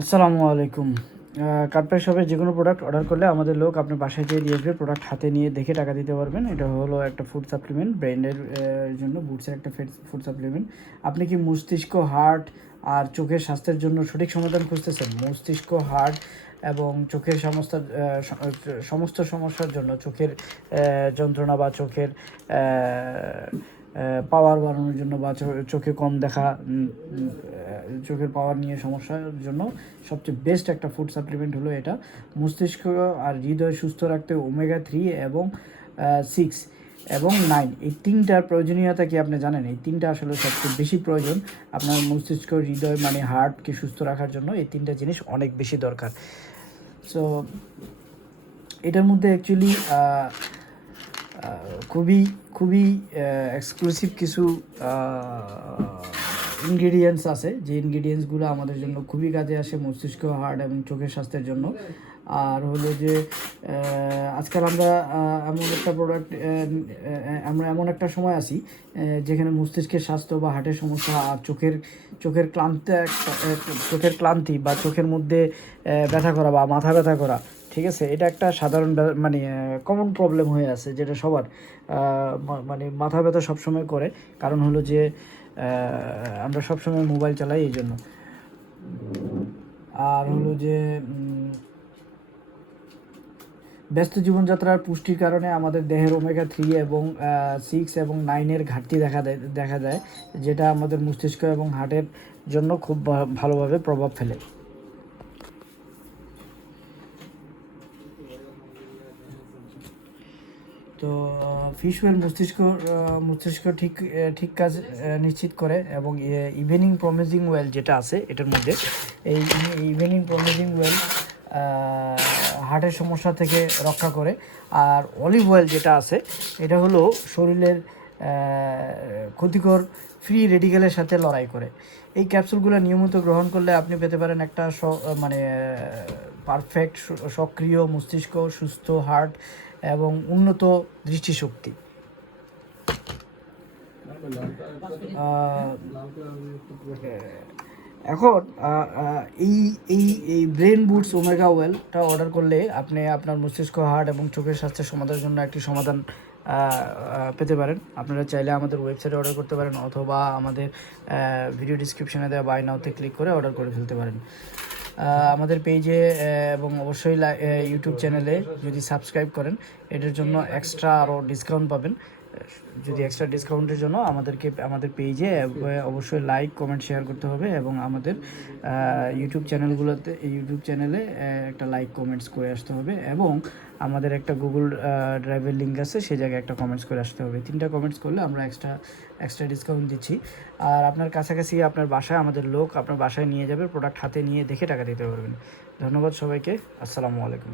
আসসালামু আলাইকুম। কার্পেট শপে যে কোনো প্রোডাক্ট অর্ডার করলে আমাদের লোক আপনার বাসায় যেয়ে দিয়ে আসবে প্রোডাক্ট হাতে নিয়ে দেখে টাকা দিতে পারবেন। এটা হলো একটা ফুড সাপ্লিমেন্ট ব্রেনের জন্য বুটসের একটা ফুড সাপ্লিমেন্ট আপনি কি মস্তিষ্ক হার্ট আর চোখের স্বাস্থ্যের জন্য সঠিক সমাধান খুঁজতেছেন? মস্তিষ্ক হার্ট এবং চোখের সমস্ত সমস্ত সমস্যার জন্য চোখের যন্ত্রণা বা চোখের পাওয়ার বাড়ানোর জন্য বা চোখে কম দেখা চোখের পাওয়ার নিয়ে সমস্যার জন্য সবচেয়ে বেস্ট একটা ফুড সাপ্লিমেন্ট হলো এটা। মস্তিষ্ক আর হৃদয় সুস্থ রাখতে ওমেগা থ্রি এবং সিক্স এবং নাইন এই তিনটার প্রয়োজনীয়তা কি আপনি জানেন? এই তিনটা আসলে সবচেয়ে বেশি প্রয়োজন আপনার মস্তিষ্ক, হৃদয় মানে হার্টকে সুস্থ রাখার জন্য। এই তিনটা জিনিস অনেক বেশি দরকার। সো এটার মধ্যে অ্যাকচুয়ালি খুবই খুবই এক্সক্লুসিভ কিছু ইনগ্রিডিয়েন্টস আছে, যে ইনগ্রিডিয়েন্টসগুলো আমাদের জন্য খুবই কাজে আসে মস্তিষ্ক হার্ট এবং চোখের স্বাস্থ্যের জন্য। আর হলো যে আজকাল আমরা এমন একটা প্রোডাক্ট আমরা এমন একটা সময় আছি যেখানে মস্তিষ্কের স্বাস্থ্য বা হার্টের সমস্যা আর চোখের চোখের ক্লান্ত চোখের ক্লান্তি বা চোখের মধ্যে ব্যথা করা বা মাথা ব্যথা করা, ঠিক আছে? এটা একটা সাধারণ মানে কমন প্রবলেম হয়ে আছে, যেটা সবার মানে মাথা ব্যথা সবসময় করে। কারণ হলো যে আমরা সবসময় মোবাইল চালাই এই জন্য। আর হলো যে ব্যস্ত জীবনযাত্রার পুষ্টির কারণে আমাদের দেহের ওমেগা থ্রি এবং সিক্স এবং নাইনের ঘাটতি দেখা দেয়, দেখা যায়, যেটা আমাদের মস্তিষ্ক এবং হার্টের জন্য খুব ভালোভাবে প্রভাব ফেলে। তো ফিশ ওয়েল মস্তিষ্ক মস্তিষ্ক ঠিক ঠিক কাজ নিশ্চিত করে এবং ইভেনিং প্রমিজিং ওয়েল যেটা আছে, এটার মধ্যে এই ইভিনিং প্রমিজিং ওয়েল হার্টের সমস্যা থেকে রক্ষা করে। আর অলিভ অয়েল যেটা আছে, এটা হলো শরীরের ক্ষতিকর ফ্রি রেডিকেলের সাথে লড়াই করে। এই ক্যাপসুলগুলো নিয়মিত গ্রহণ করলে আপনি পেতে পারেন একটা মানে পারফেক্ট সক্রিয় মস্তিষ্ক, সুস্থ হার্ট এবং উন্নত দৃষ্টিশক্তি। এখন এই এই এই ব্রেন বুটস ওমেগা ওয়েলটা অর্ডার করলে আপনি আপনার মস্তিষ্ক, হার্ট এবং চোখের স্বাস্থ্যের সমাধানের জন্য একটি সমাধান পেতে পারেন। আপনারা চাইলে আমাদের ওয়েবসাইটে অর্ডার করতে পারেন অথবা আমাদের ভিডিও ডিসক্রিপশনে দেওয়া বাই নাওতে ক্লিক করে অর্ডার করে ফেলতে পারেন। আমাদের পেজে এবং অবশ্যই ইউটিউব চ্যানেলে যদি সাবস্ক্রাইব করেন, এটার জন্য এক্সট্রা আরও ডিসকাউন্ট পাবেন। যদি এক্সট্রা ডিসকাউন্টের জন্য আমাদেরকে, আমাদের পেজে অবশ্যই লাইক কমেন্ট শেয়ার করতে হবে এবং আমাদের ইউটিউব চ্যানেলগুলোতে ইউটিউব চ্যানেলে একটা লাইক কমেন্টস করে আসতে হবে এবং আমাদের একটা গুগল ড্রাইভের লিঙ্ক আছে সেই জায়গায় একটা কমেন্টস করে আসতে হবে। তিনটা কমেন্টস করলে আমরা এক্সট্রা এক্সট্রা ডিসকাউন্ট দিচ্ছি। আর আপনার কাছাকাছি আপনার বাসায় আমাদের লোক আপনার বাসায় নিয়ে যাবে প্রোডাক্ট হাতে নিয়ে দেখে টাকা দিতে পারবেন। ধন্যবাদ সবাইকে। আসসালামু আলাইকুম।